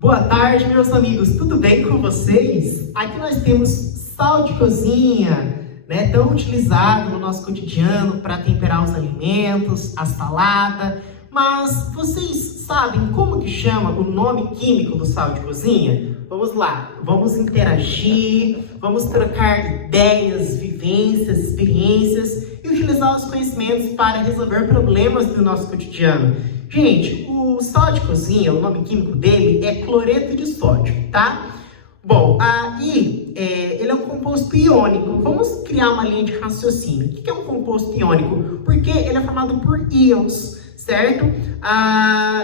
Boa tarde, meus amigos, tudo bem com vocês? Aqui nós temos sal de cozinha, né, tão utilizado no nosso cotidiano para temperar os alimentos, a salada. Mas vocês sabem como que chama o nome químico do sal de cozinha? Vamos lá, vamos interagir, vamos trocar ideias, vivências, experiências e utilizar os conhecimentos para resolver problemas do nosso cotidiano. Gente, o sal de cozinha, o nome químico dele é cloreto de sódio, tá? Bom, aí ele é um composto iônico. Vamos criar uma linha de raciocínio. O que é um composto iônico? Porque ele é formado por íons, certo?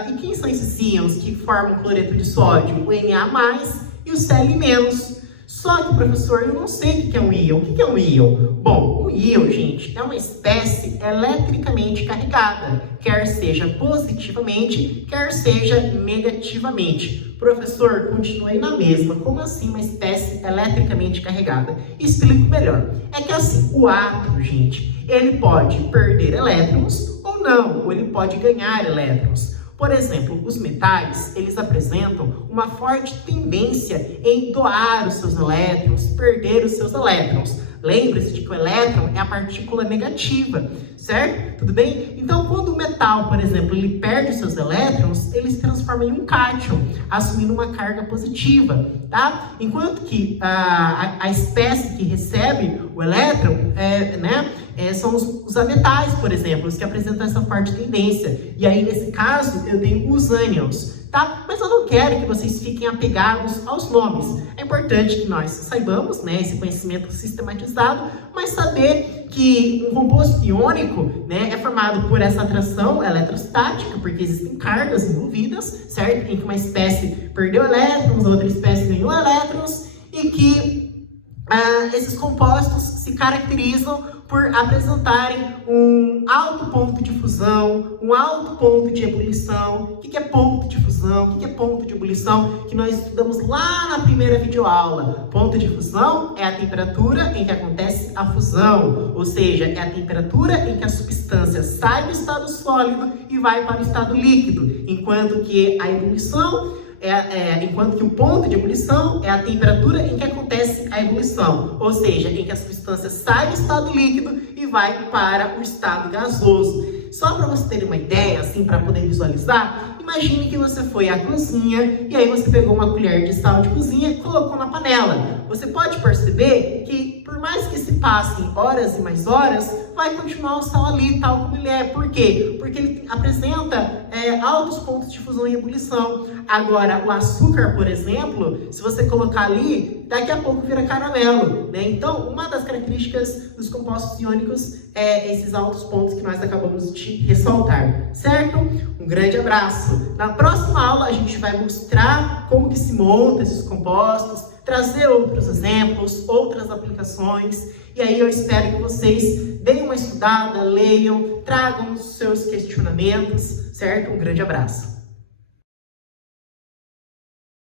E quem são esses íons que formam o cloreto de sódio? O Na+, e o Cl-. Só que, professor, eu não sei o que é um íon. O que é um íon? Bom, um íon, gente, é uma espécie eletricamente carregada, quer seja positivamente, quer seja negativamente. Professor, continuei na mesma. Como assim uma espécie eletricamente carregada? Explico melhor. É que assim, o átomo, gente, ele pode perder elétrons ou não, ou ele pode ganhar elétrons. Por exemplo, os metais, eles apresentam uma forte tendência em doar os seus elétrons, perder os seus elétrons. Lembre-se de que o elétron é a partícula negativa, certo? Tudo bem? Então, quando o metal, por exemplo, ele perde os seus elétrons, ele se transforma em um cátion, assumindo uma carga positiva, tá? Enquanto que a espécie que recebe o elétron, são os ametais, por exemplo, os que apresentam essa forte tendência. E aí, nesse caso, eu tenho os ânions, tá? Mas eu não quero que vocês fiquem apegados aos nomes. É importante que nós saibamos, né, esse conhecimento sistematizado, mas saber que um composto iônico, né, é formado por essa atração eletrostática, porque existem cargas envolvidas, certo? Em que uma espécie perdeu elétrons, outra espécie ganhou elétrons, e que esses compostos se caracterizam por apresentarem um alto ponto de fusão, um alto ponto de ebulição. O que é ponto de fusão? O que é ponto de ebulição? Que nós estudamos lá na primeira videoaula. Ponto de fusão é a temperatura em que acontece a fusão, ou seja, é a temperatura em que a substância sai do estado sólido e vai para o estado líquido, enquanto que a ebulição enquanto que o ponto de ebulição é a temperatura em que acontece a ebulição, ou seja, em que a substância sai do estado líquido e vai para o estado gasoso. Só para você ter uma ideia, assim, para poder visualizar, imagine que você foi à cozinha e aí você pegou uma colher de sal de cozinha e colocou na panela. Você pode perceber que, por mais que se passem horas e mais horas, vai continuar o sal ali, tal como ele é. Por quê? Porque ele apresenta altos pontos de fusão e ebulição. Agora, o açúcar, por exemplo, se você colocar ali, daqui a pouco vira caramelo, né? Então, uma das características dos compostos iônicos é esses altos pontos que nós acabamos de ressaltar, certo? Um grande abraço! Na próxima aula, a gente vai mostrar como que se monta esses compostos, trazer outros exemplos, outras aplicações, e aí eu espero que vocês deem uma estudada, leiam, tragam os seus questionamentos, certo? Um grande abraço!